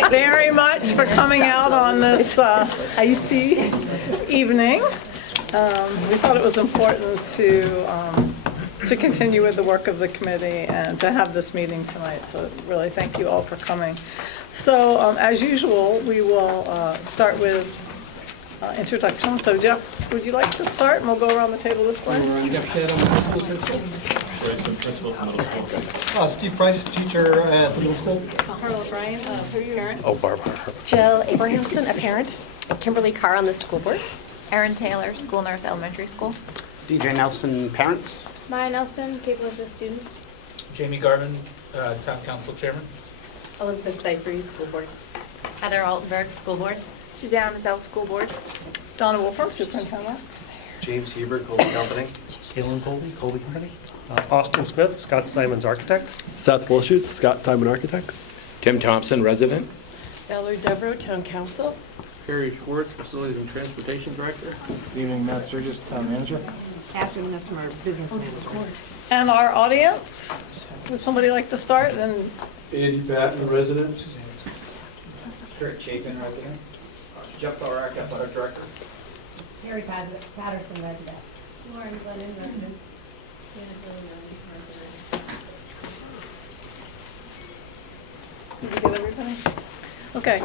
very much for coming out on this icy evening. We thought it was important to continue with the work of the committee and to have this meeting tonight. So really thank you all for coming. So as usual, we will start with introduction. So Jeff, would you like to start? And we'll go around the table this way. Steve Price, teacher at the middle school. Carla O'Brien, parent. Oh, Barbara. Jill Abrahamson, a parent. Kimberly Carr on the school board. Erin Taylor, school nurse, elementary school. DJ Nelson, parent. Maya Nelson, Cable as a student. Jamie Garvin, town council chairman. Elizabeth Cypher, school board. Heather Altenberg, school board. Suzanne Mazel, school board. Donna Wolfram, superintendent. James Hebert, Colby Company. Kaylin Colby, Colby Company. Austin Smith, Scott Simons Architects. Seth Wilshutz, Scott Simon Architects. Tim Thompson, resident. Valerie Devereaux, town council. Perry Schwartz, facilities and transportation director. Good evening, Matt Sturgis, town manager. Catherine Messmer, business manager. And our audience, would somebody like to start? And Andy Batten, resident. Kurt Chapin, resident. Jeff Thorak, athletic director. Terry Patterson, resident. Lauren Glennon, resident. did we get everybody? Okay,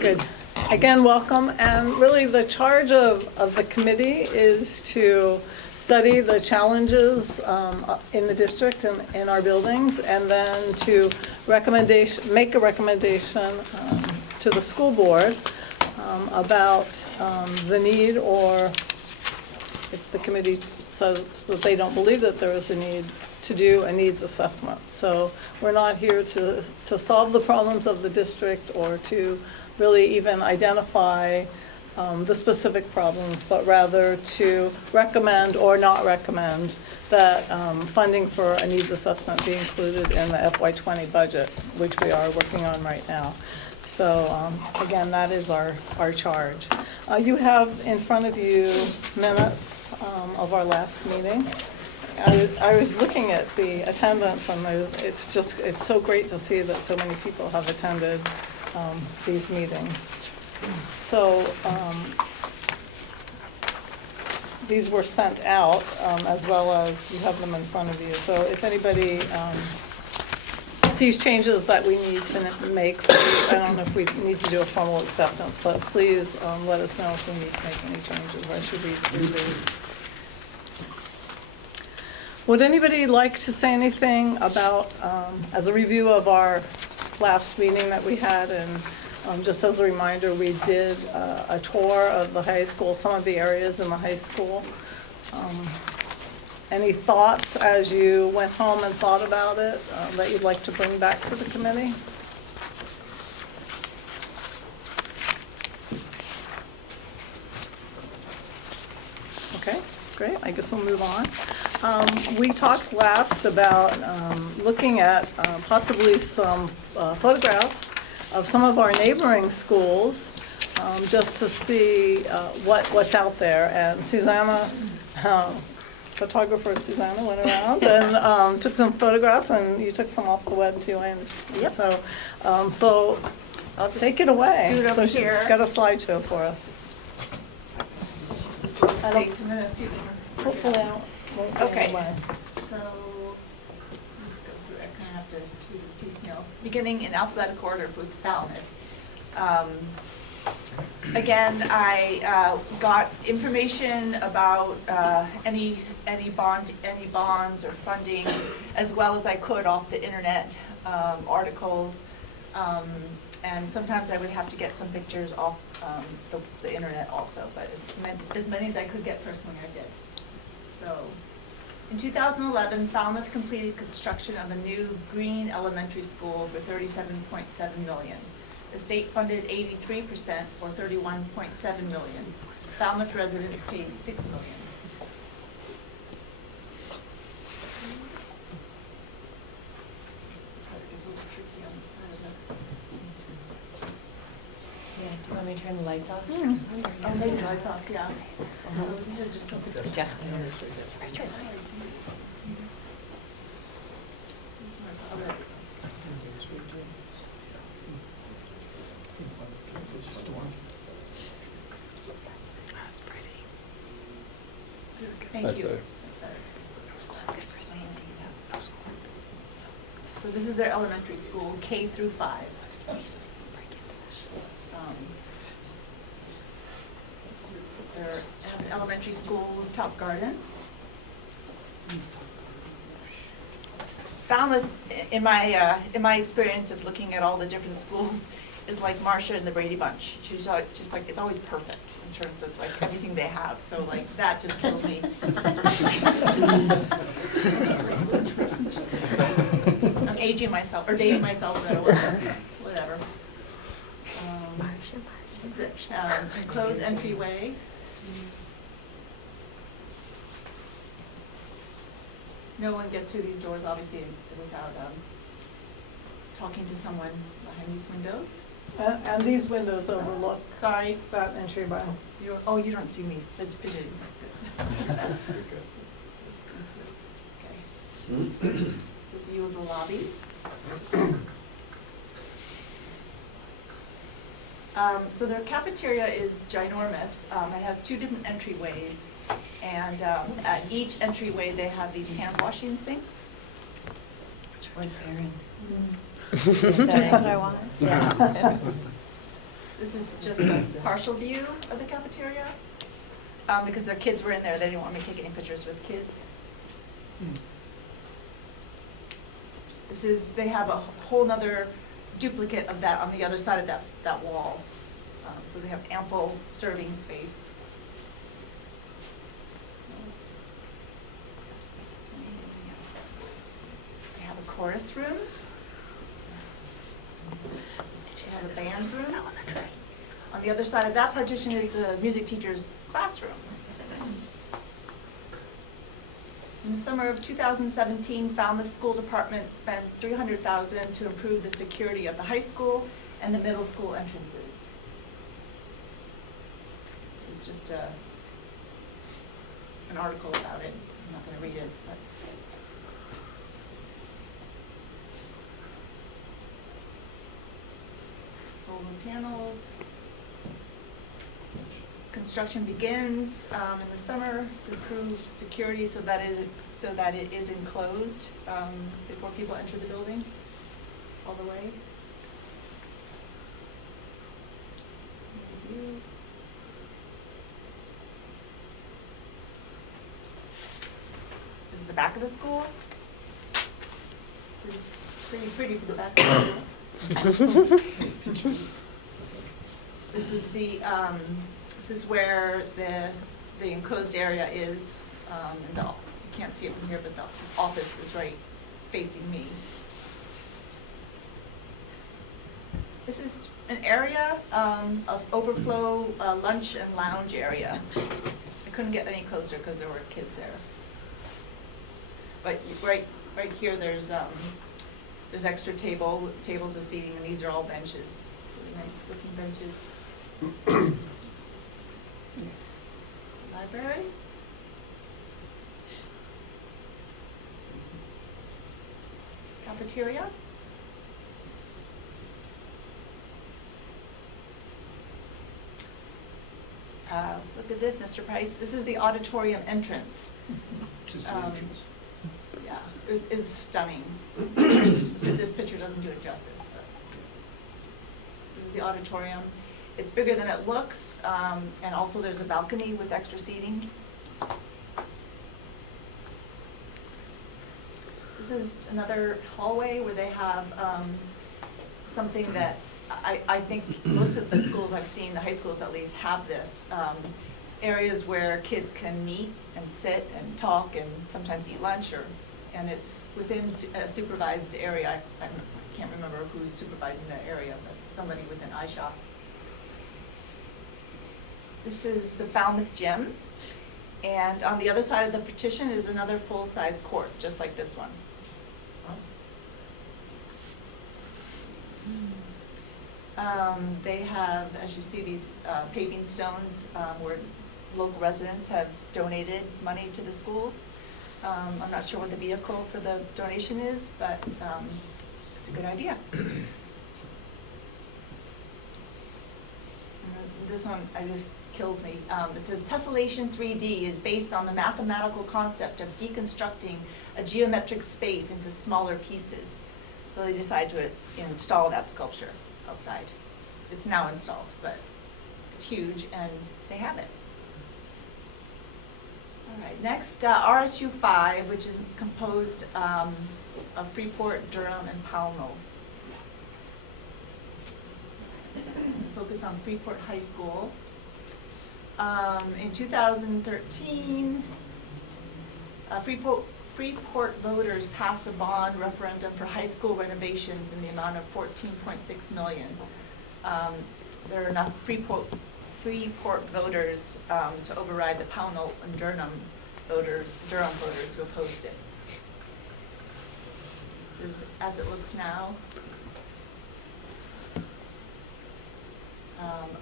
good. Again, welcome. And really the charge of the committee is to study the challenges in the district and in our buildings, and then to make a recommendation to the school board about the need, or if the committee says that they don't believe that there is a need, to do a needs assessment. So we're not here to solve the problems of the district or to really even identify the specific problems, but rather to recommend or not recommend that funding for a needs assessment be included in the FY20 budget, which we are working on right now. So again, that is our charge. You have in front of you minutes of our last meeting. I was looking at the attendance, and it's so great to see that so many people have attended these meetings. So these were sent out, as well as you have them in front of you. So if anybody sees changes that we need to make, I don't know if we need to do a formal acceptance, but please let us know if we need to make any changes. I should read through these. Would anybody like to say anything about, as a review of our last meeting that we had, and just as a reminder, we did a tour of the high school, some of the areas in the high school. Any thoughts as you went home and thought about it that you'd like to bring back to the committee? Okay, great. I guess we'll move on. We talked last about looking at possibly some photographs of some of our neighboring schools, just to see what's out there. And Susanna, photographer Susanna, went around and took some photographs, and you took some off the web too, I understand. Yep. So I'll just take it away. So she's got a slideshow for us. Space. I'm going to see Hopefully I won't get Okay. in the way. So, let's go through it. I kind of have to do this piecemeal. Beginning in alphabetical order if we found it. Again, I got information about any bonds or funding, as well as I could off the internet, articles, and sometimes I would have to get some pictures off the internet also, but as many as I could get personally, I did. So, in 2011, Falmouth completed construction of a new green elementary school for $37.7 million. The state funded 83% or $31.7 million. Falmouth residents paid $6 million. Yeah, do you want me to turn the lights off? Oh, maybe lights off, yeah. These are just some pictures. Jeff's doing it. Thank That's you. better. Good for Sandy. So this is their elementary school, K through 5. They're at the elementary school rooftop garden. Falmouth, in my experience of looking at all the different schools, is like Marcia and the Brady Bunch. She's just like, it's always perfect in terms of like everything they have. So like that just kills me. I'm aging myself or dating myself, or whatever. Enclosed entryway. No one gets through these doors, obviously, without talking to someone behind these windows. And these windows overlook Sorry, that entryway. you don't see me fidgeting, that's good. Okay. The view of the lobby. So their cafeteria is ginormous. It has 2 different entryways. And at each entryway, they have these hand washing sinks. Where's Erin? That's what I want. Yeah. This is just a partial view of the cafeteria. Because their kids were in there, they didn't want me taking any pictures with kids. They have a whole nother duplicate of that on the other side of that wall. So they have ample serving space. They have a chorus room. They have a band room. On the other side of that partition is the music teacher's classroom. In the summer of 2017, Falmouth School Department spends $300,000 to improve the security of the high school and the middle school entrances. This is just an article about it. I'm not going to read it, but. Solar panels. Construction begins in the summer to improve security so that it is enclosed before people enter the building all the way. This is the back of the school. Pretty pretty for the back of the school. This is where the enclosed area is, and you can't see it from here, but the office is right facing me. This is an area of overflow lunch and lounge area. I couldn't get any closer because there were kids there. But right here, there's extra tables of seating, and these are all benches, really nice looking benches. Library. Cafeteria. Look at this, Mr. Price. This is the auditorium entrance. Just the entrance. Yeah, it's stunning. This picture doesn't do it justice. But this is the auditorium. It's bigger than it looks, and also there's a balcony with extra seating. This is another hallway where they have something that I think most of the schools I've seen, the high schools at least, have this. Areas where kids can meet and sit and talk and sometimes eat lunch, and it's within a supervised area. I can't remember who's supervising that area, but somebody within iShop. This is the Falmouth Gym, and on the other side of the partition is another full-size court, just like this one. They have, as you see, these paving stones where local residents have donated money to the schools. I'm not sure what the vehicle for the donation is, but it's a good idea. This one, I just kills me. It says tessellation 3D is based on the mathematical concept of deconstructing a geometric space into smaller pieces. So they decided to install that sculpture outside. It's now installed, but it's huge, and they have it. All right, next, RSU 5, which is composed of Freeport, Durham, and Pownell. Focus on Freeport High School. In 2013, Freeport voters passed a bond referendum for high school renovations in the amount of $14.6 million. There are enough Freeport voters to override the Pownell and Durham voters who opposed it. This is as it looks now.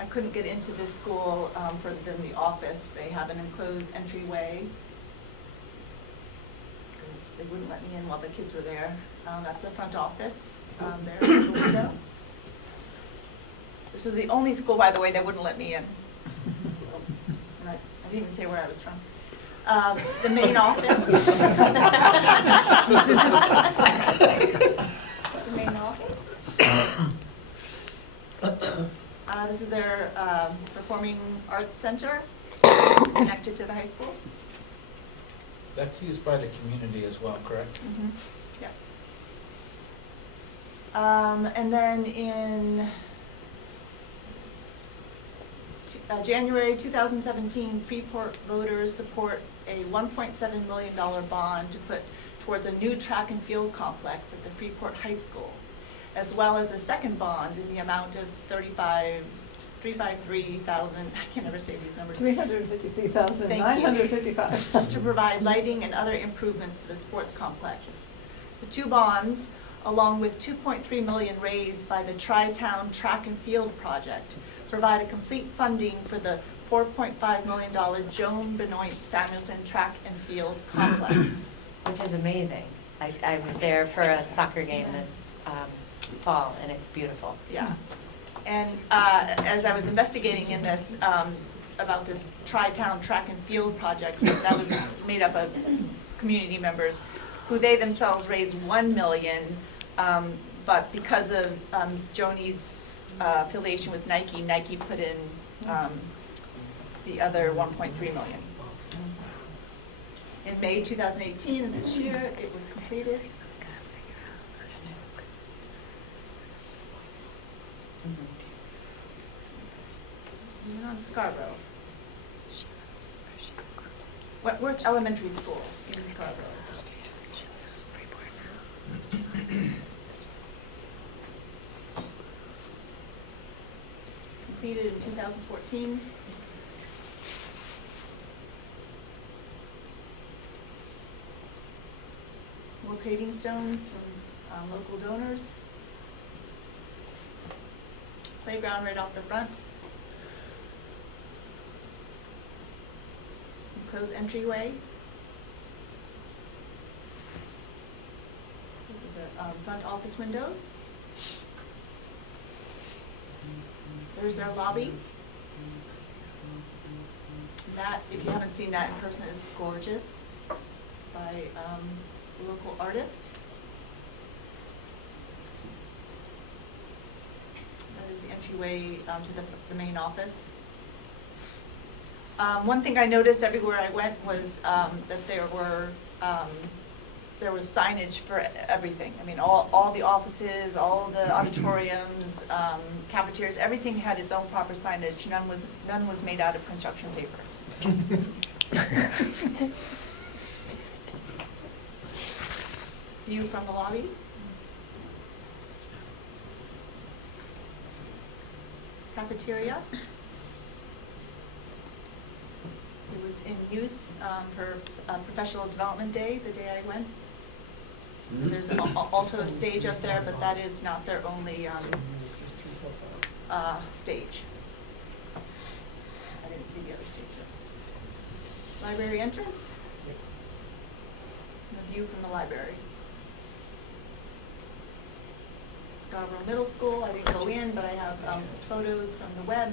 I couldn't get into this school for the office. They have an enclosed entryway because they wouldn't let me in while the kids were there. That's the front office. There's the window. This was the only school, by the way, that wouldn't let me in. And I didn't even say where I was from. The main office. The main office. This is their Performing Arts Center. It's connected to the high school. That's used by the community as well, correct? Mm-hmm. Yeah. And then in January 2017, Freeport voters support a $1.7 million bond to put towards a new track and field complex at the Freeport High School, as well as a second bond in the amount of $353,000. I can never say these numbers. $353,955. To provide lighting and other improvements to the sports complex. The two bonds, along with $2.3 million raised by the Tri-Town Track and Field Project, provide a complete funding for the $4.5 million Joan Benoit Samuelson Track and Field Complex. Which is amazing. I was there for a soccer game this fall, and it's beautiful. Yeah. And as I was investigating in this, about this Tri-Town Track and Field Project, that was made up of community members who they themselves raised $1 million, but because of Joni's affiliation with Nike, Nike put in the other $1.3 million. In May 2018, and this year, it was completed. Moving on to Scarborough. What's elementary school in Scarborough? Completed in 2014. More paving stones from local donors. Playground right off the front. Enclosed entryway. The front office windows. There's their lobby. That, if you haven't seen that in person, is gorgeous. It's by a local artist. That is the entryway to the main office. One thing I noticed everywhere I went was that there was signage for everything. I mean, all the offices, all the auditoriums, cafeterias, everything had its own proper signage. None was made out of construction paper. View from the lobby. Cafeteria. It was in use for Professional Development Day, the day I went. There's also a stage up there, but that is not their only stage. I didn't see the other stage yet. Library entrance. And a view from the library. Scarborough Middle School, I didn't go in, but I have photos from the web.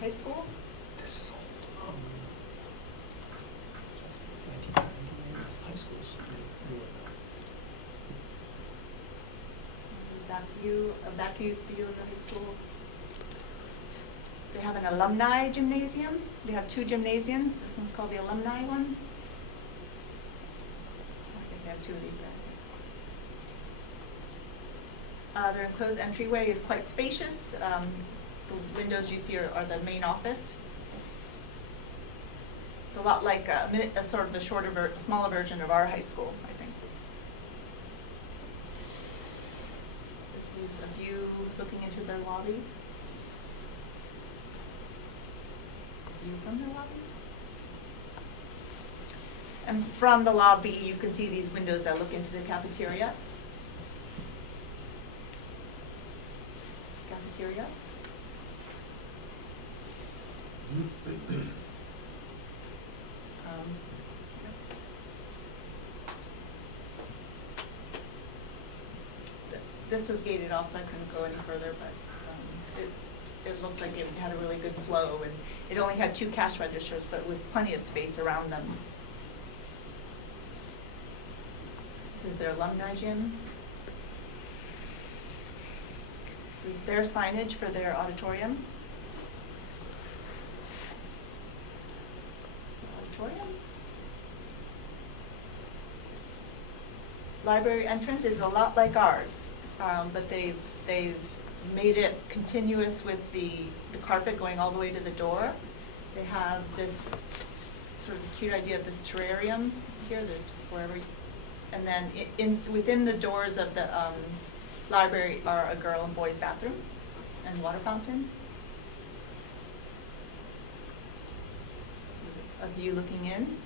high school. This is old. High schools. Back view of the high school. They have an alumni gymnasium. They have 2 gymnasiums. This one's called the alumni one. I guess they have 2 of these guys. Their enclosed entryway is quite spacious. The windows you see are the main office. It's a lot like a sort of a smaller version of our high school, I think. This is a view looking into their lobby. View from the lobby. And from the lobby, you can see these windows that look into the cafeteria. This was gated off, so I couldn't go any further, but it looked like it had a really good flow, and it only had 2 cash registers, but with plenty of space around them. This is their alumni gym. This is their signage for their auditorium. Library entrance is a lot like ours, but they've made it continuous with the carpet going all the way to the door. They have this sort of cute idea of this terrarium here, this wherever, and then within the doors of the library are a girl and boys bathroom and water fountain. A view looking in.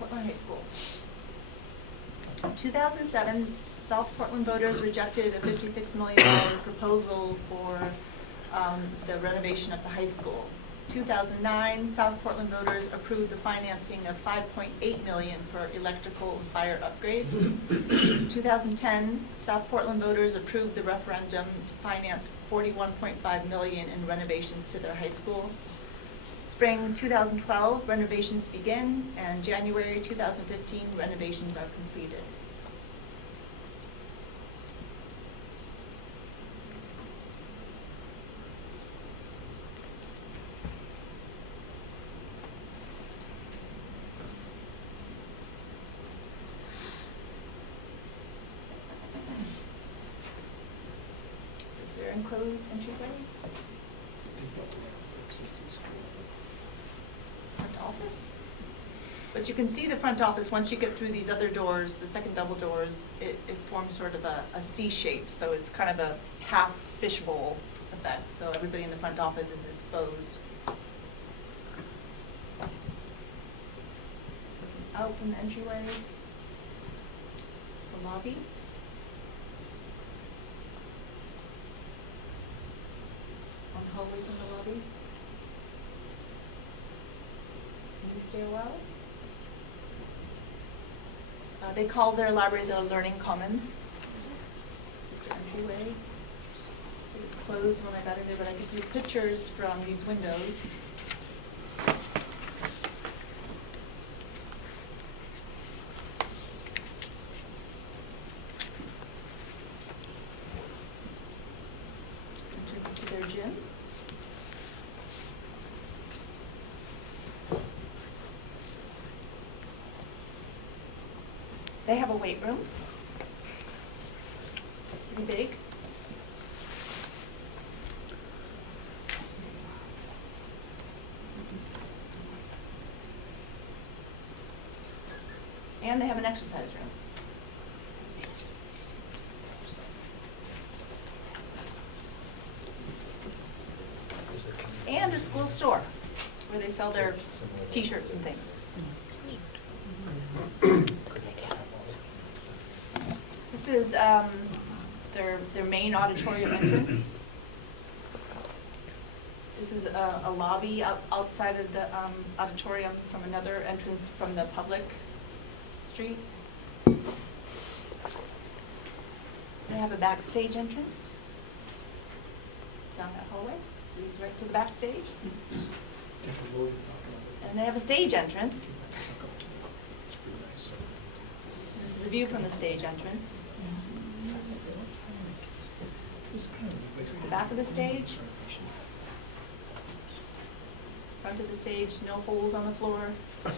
Portland High School. In 2007, South Portland voters rejected a $56 million proposal for the renovation of the high school. 2009, South Portland voters approved the financing of $5.8 million for electrical and fire upgrades. 2010, South Portland voters approved the referendum to finance $41.5 million in renovations to their high school. Spring 2012, renovations begin, and January 2015, renovations are completed. This is their enclosed entryway. Front office. But you can see the front office, once you get through these other doors, the second double doors, it forms sort of a C shape, so it's kind of a half fishbowl effect, so everybody in the front office is exposed. Looking out from the entryway, the lobby. One hallway from the lobby. New stairwell. They call their library the Learning Commons. This is the entryway. It was closed when I got in there, but I could see pictures from these windows. Entrance to their gym. They have a weight room, pretty big. And they have an exercise room. And a school store where they sell their t-shirts and things. This is their main auditorium entrance. This is a lobby outside of the auditorium from another entrance from the public street. They have a backstage entrance down that hallway, leads right to the backstage. And they have a stage entrance. This is the view from the stage entrance. The back of the stage. Front of the stage, no holes on the floor.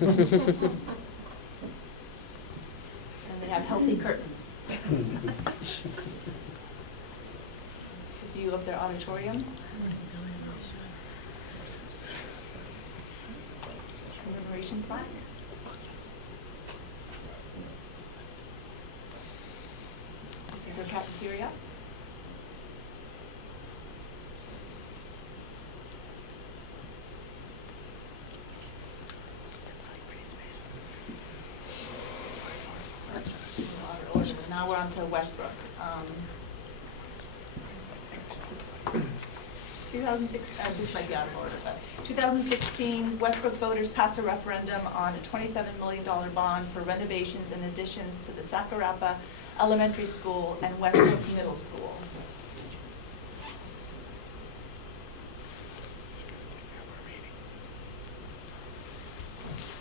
And they have healthy curtains. The view of their auditorium. Commemoration plaque. This is their cafeteria. Now we're on to Westbrook. this might be out of order, but 2016, Westbrook voters passed a referendum on a $27 million bond for renovations and additions to the Sakarapa Elementary School and Westbrook Middle School.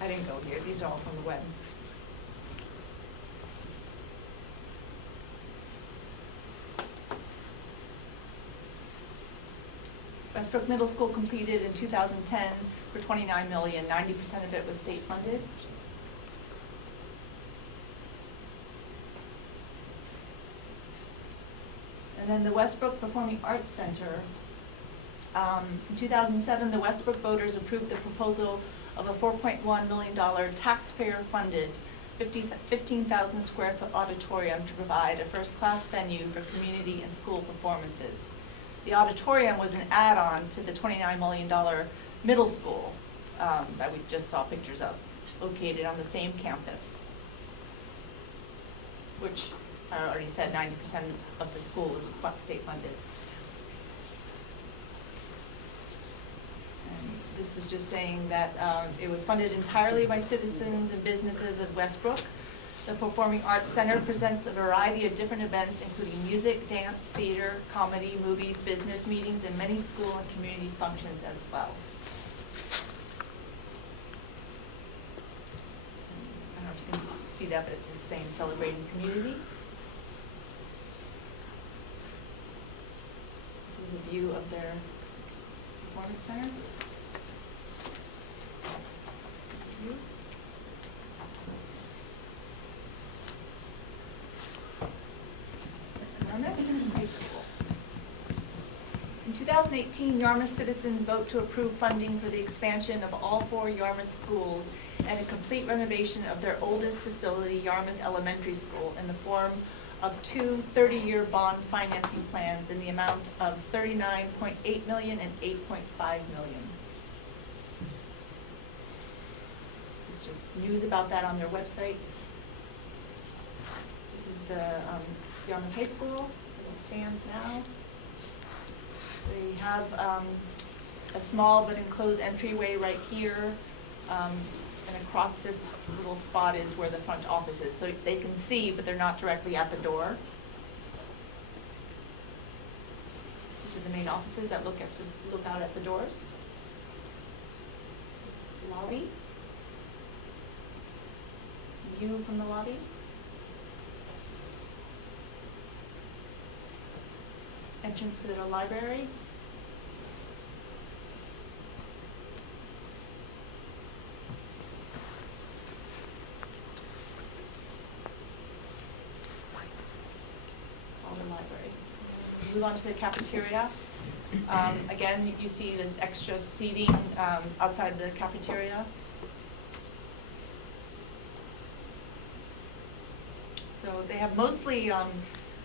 I didn't go here, these are all from the web. Westbrook Middle School completed in 2010 for $29 million. 90% of it was state funded. And then the Westbrook Performing Arts Center. In 2007, the Westbrook voters approved the proposal of a $4.1 million taxpayer-funded 15,000 square foot auditorium to provide a first-class venue for community and school performances. The auditorium was an add-on to the $29 million middle school that we just saw pictures of, located on the same campus, which I already said 90% of the school was state funded. And this is just saying that it was funded entirely by citizens and businesses of Westbrook. The Performing Arts Center presents a variety of different events, including music, dance, theater, comedy, movies, business meetings, and many school and community functions as well. I don't know if you can see that, but it's just saying celebrating community. This is a view of their performance center. View. In 2018, Yarmouth citizens vote to approve funding for the expansion of all 4 Yarmouth schools and a complete renovation of their oldest facility, Yarmouth Elementary School, in the form of 2 30-year bond financing plans in the amount of $39.8 million and $8.5 million. This is just news about that on their website. This is the Yarmouth High School as it stands now. They have a small but enclosed entryway right here, and across this little spot is where the front office is. So they can see, but they're not directly at the door. These are the main offices that look out at the doors. This is the lobby. View from the lobby. Entrance to the library. All the library. Move on to the cafeteria. Again, you see this extra seating outside the cafeteria. So they have mostly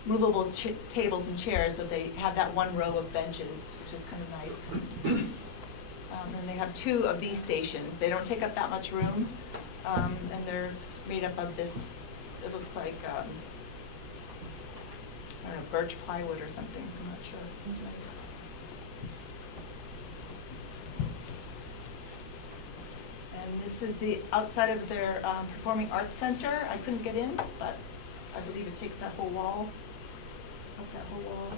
movable tables and chairs, but they have that one row of benches, which is kind of nice. And they have 2 of these stations. They don't take up that much room, and they're made up of this, it looks like, I don't know, birch plywood or something, I'm not sure. It's nice. And this is the outside of their Performing Arts Center. I couldn't get in, but I believe it takes that whole wall, up that whole wall.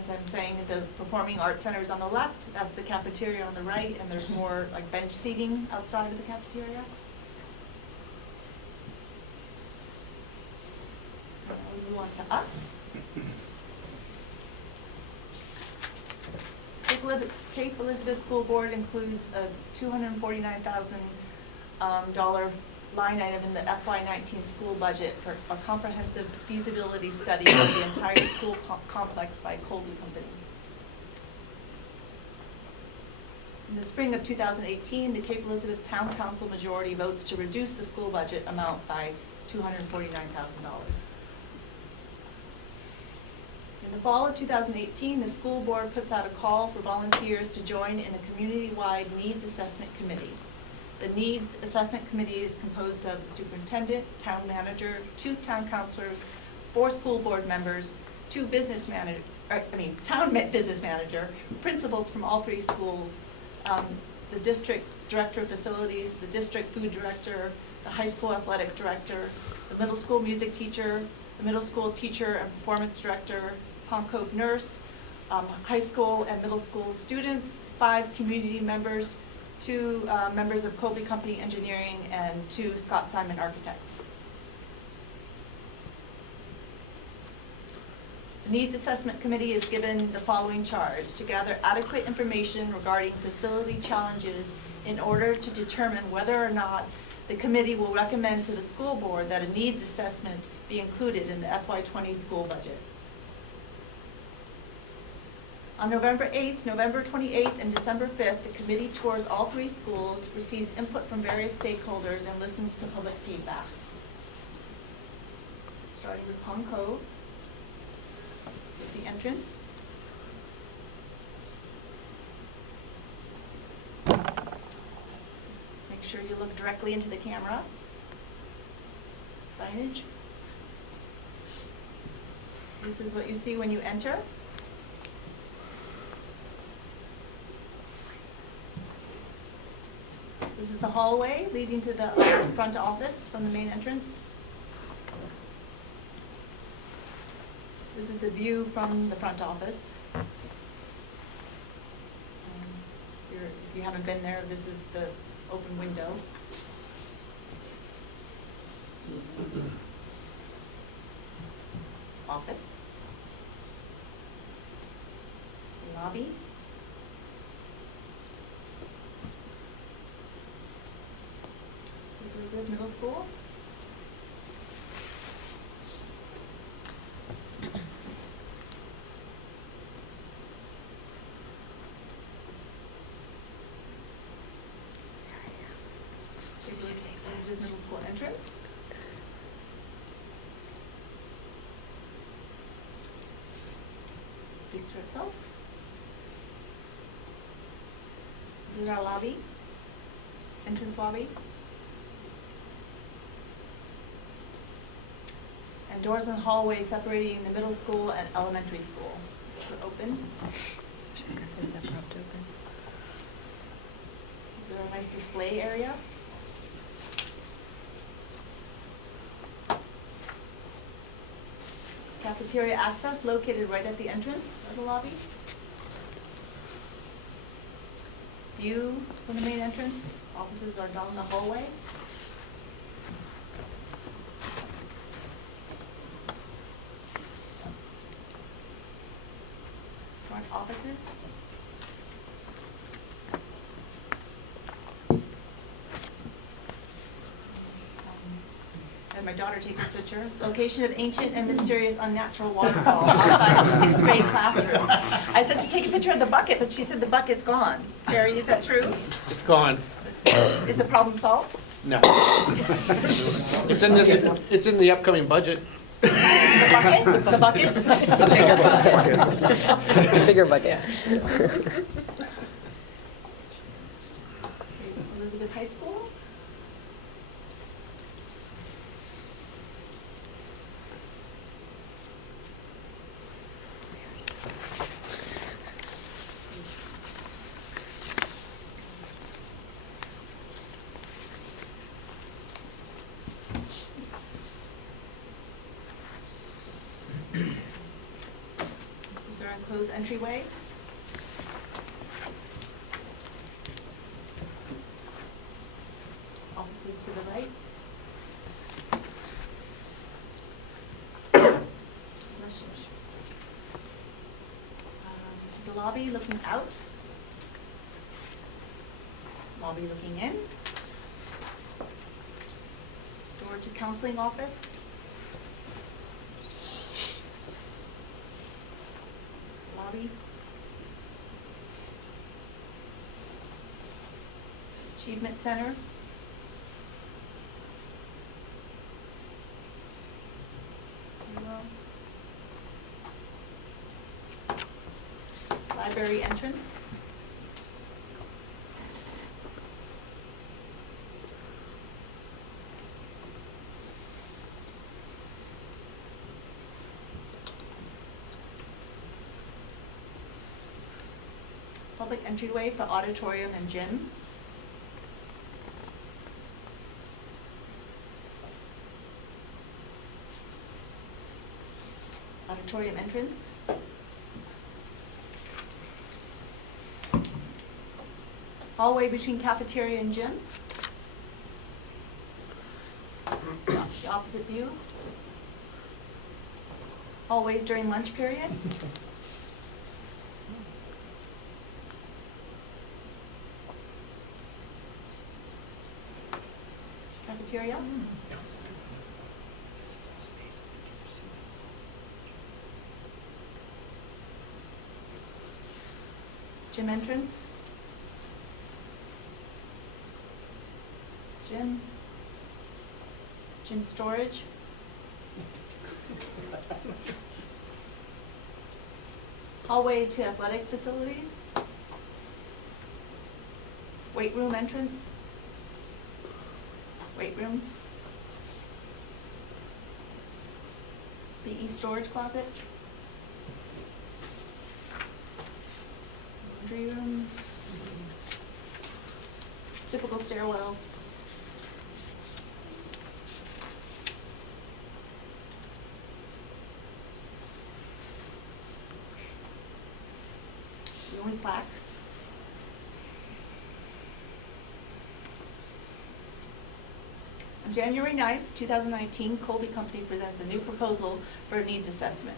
As I'm saying, the Performing Arts Center is on the left, that's the cafeteria on the right, and there's more like bench seating outside of the cafeteria. Now we move on to us. Cape Elizabeth School Board includes a $249,000 line item in the FY19 school budget for a comprehensive feasibility study of the entire school complex by Colby Company. In the spring of 2018, the Cape Elizabeth Town Council majority votes to reduce the school budget amount by $249,000. In the fall of 2018, the school board puts out a call for volunteers to join in a community-wide needs assessment committee. The Needs Assessment Committee is composed of the superintendent, town manager, 2 town councilors, 4 school board members, 2 town business manager, principals from all 3 schools, the district director of facilities, the district food director, the high school athletic director, the middle school music teacher, the middle school teacher and performance director, Pond Cove nurse, high school and middle school students, 5 community members, 2 members of Colby Company Engineering, and 2 Scott Simon Architects. The Needs Assessment Committee is given the following charge: to gather adequate information regarding facility challenges in order to determine whether or not the committee will recommend to the school board that a needs assessment be included in the FY20 school budget. On November 8th, November 28th, and December 5th, the committee tours all 3 schools, receives input from various stakeholders, and listens to public feedback. Starting with Pond Cove, at the entrance. Make sure you look directly into the camera. Signage. This is what you see when you enter. This is the hallway leading to the front office from the main entrance. This is the view from the front office. If you haven't been there, this is the open window. Office. Lobby. Elizabeth Middle School. Elizabeth Middle School entrance. Speaks for itself. This is our lobby, entrance lobby. And doors and hallways separating the middle school and elementary school, which are open. She's gonna say, is that propped open? Is there a nice display area? Cafeteria access located right at the entrance of the lobby. View from the main entrance. Offices are down the hallway. Front offices. And my daughter takes this picture. Location of ancient and mysterious unnatural waterfall outside of the 6th grade classroom. I said to take a picture of the bucket, but she said the bucket's gone. Carrie, is that true? It's gone. Is the problem solved? No. It's in this, it's in the upcoming budget. The bucket? The bucket? Bigger bucket. Elizabeth High School. proposed entryway. Offices to the right. This is the lobby looking out. Lobby looking in. Door to counseling office. Lobby. Achievement Center. Library entrance. Public entryway for auditorium and gym. Auditorium entrance. Hallway between cafeteria and gym. The opposite view. Hallways during lunch period. Cafeteria. Gym entrance. Gym. Gym storage. Hallway to athletic facilities. Weight room entrance. Weight room. PE storage closet. Laundry room. Typical stairwell. The only plaque. On January 9th, 2019, Colby Company presents a new proposal for a needs assessment.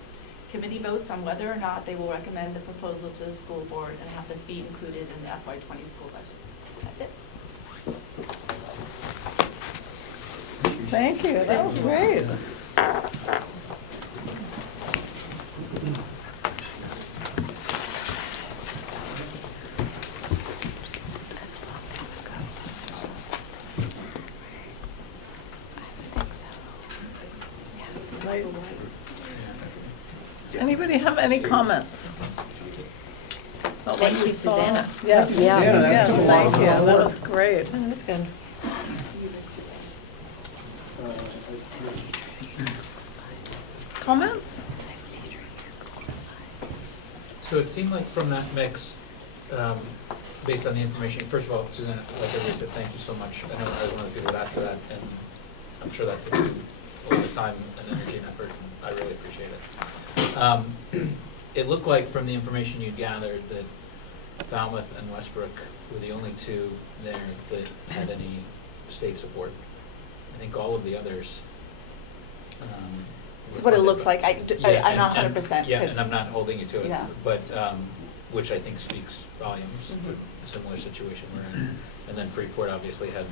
Committee votes on whether or not they will recommend the proposal to the school board and have the fee included in the FY20 school budget. That's it. Thank you, that was great. Lights. Anybody have any comments? about what Thank you, saw? Susanna. Yes, Yeah. yes, took a lot thank of you, hard that work. was great. That was good. Comments? So it seemed like from that mix, based on the information, first of all, Susanna, like everybody said, thank you so much. I know I was one of the people that asked for that, and I'm sure that took a lot of time and energy and effort, and I really appreciate it. It looked like from the information you gathered that Falmouth and Westbrook were the only two there that had any state support. I think all of the others. It's what it looks like. I'm Yeah, not and- 100%. Yeah, 'cause- and I'm not holding you to it, Yeah. but, which I think speaks volumes to Mhm. the similar situation we're in. And then Freeport obviously had,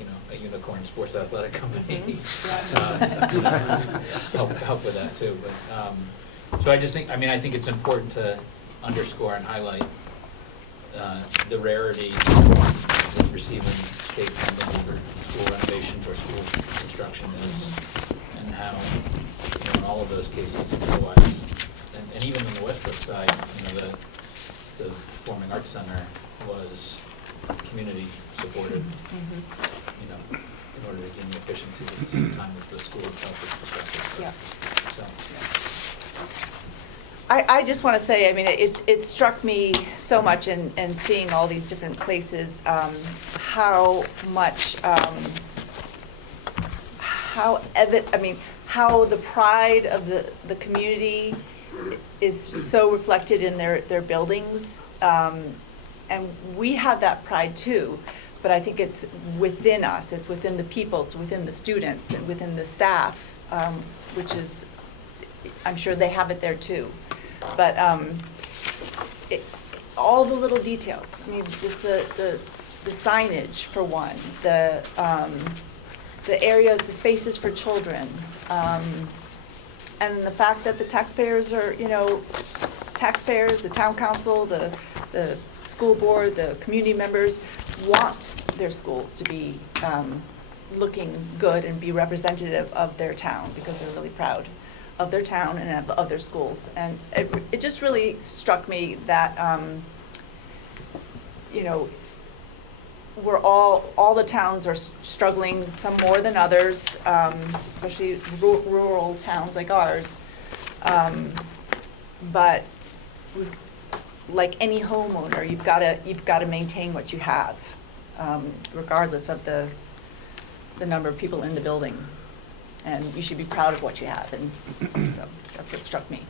you know, a unicorn sports athletic company. Mhm. You know, help with that too, but, so I just think, I mean, I think it's important to underscore and highlight, the rarity of receiving state funding for school renovations or school construction is, and how, you know, in all of those cases, otherwise, and even in the Westbrook side, you know, the Performing Arts Center was community supported, you know, in order to gain the efficiencies at the same time as the school itself is constructed. Yeah. So, I just want to say, I mean, it struck me so much in seeing all these different places, how much, how the pride of the community is so reflected in their buildings. And we have that pride too, but I think it's within us, it's within the people, it's within the students, and within the staff, which is, I'm sure they have it there too. But all the little details, I mean, just the signage for one, the area, the spaces for children, and the fact that the taxpayers are, you know, taxpayers, the town council, the school board, the community members want their schools to be looking good and be representative of their town, because they're really proud of their town and of their schools. And it just really struck me that, you know, we're all the towns are struggling, some more than others, especially rural towns like ours. But like any homeowner, you've got to maintain what you have, regardless of the number of people in the building. And you should be proud of what you have, and so that's what struck me.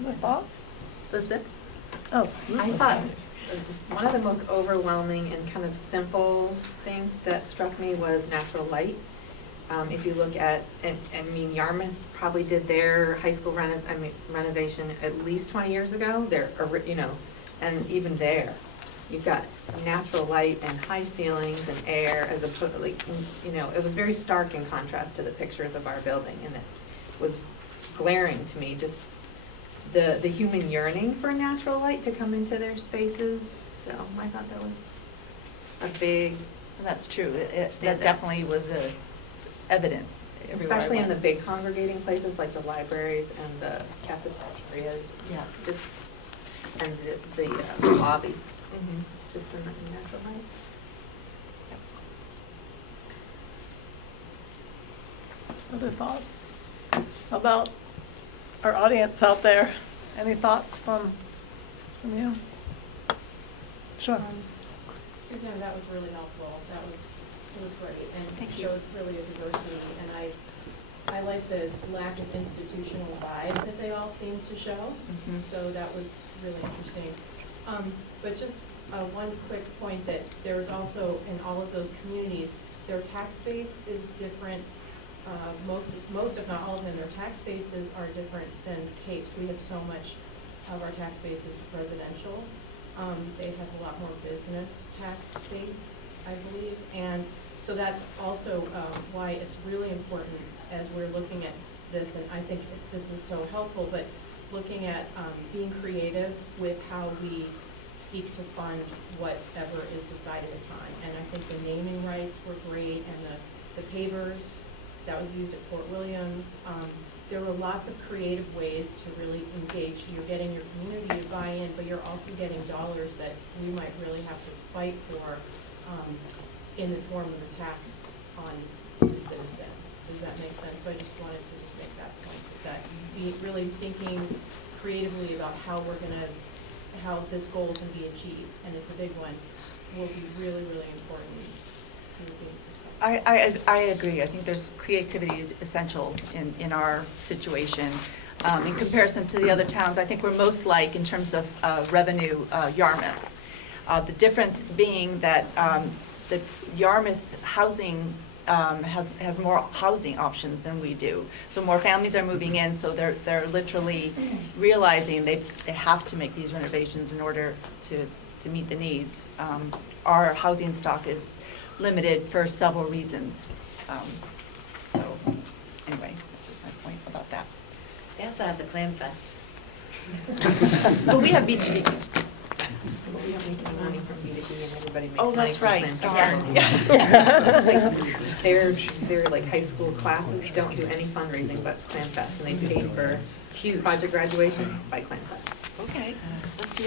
Other thoughts? Elizabeth? Oh, I thought one of the most overwhelming and kind of simple things that struck me was natural light. If you look at, I mean, Yarmouth probably did their high school renovation at least 20 years ago. They're, you know, and even there, you've got natural light and high ceilings and air as opposed, like, you know, it was very stark in contrast to the pictures of our building, and it was glaring to me, just the human yearning for natural light to come into their spaces. So I thought that was a big. That's true. That definitely was evident. Especially in the big congregating places like the libraries and the cafeterias. Yeah. Just, and the lobbies. Mm-hmm. Just the natural light. Other thoughts? How about our audience out there? Any thoughts from you? Sure. Suzanne, that was really helpful. It was great, and Thank it you. showed really a diversity, and I like the lack of institutional vibe that they all seem to show. Mm-hmm. So that was really interesting. But just one quick point, that there is also, in all of those communities, their tax base is different. Most, if not all of them, their tax bases are different than Cape's. We have so much of our tax base is residential. They have a lot more business tax base, I believe. And so that's also why it's really important as we're looking at this, and I think this is so helpful, but looking at being creative with how we seek to fund whatever is decided at the time. And I think the naming rights were great, and the pavers that was used at Fort Williams. There were lots of creative ways to really engage. You're getting your community to buy in, but you're also getting dollars that we might really have to fight for in the form of a tax on the citizens. Does that make sense? So I just wanted to just make that point, that be really thinking creatively about how this goal can be achieved, and it's a big one, will be really, really important to things. I agree. I think there's creativity is essential in our situation. In comparison to the other towns, I think we're most like, in terms of revenue, Yarmouth. The difference being that the Yarmouth housing has more housing options than we do. So more families are moving in, so they're literally realizing they have to make these renovations in order to meet the needs. Our housing stock is limited for several reasons. So anyway, that's just my point about that. They also have the Clam Fest. But we have BGB. But we don't make any money from B2B, and everybody makes Oh, money that's from right. Clam Fest. Darn. Like, their like high school classes don't do any fundraising but Clam Fest, and they pay for project graduation by Clam Fest. Okay, let's do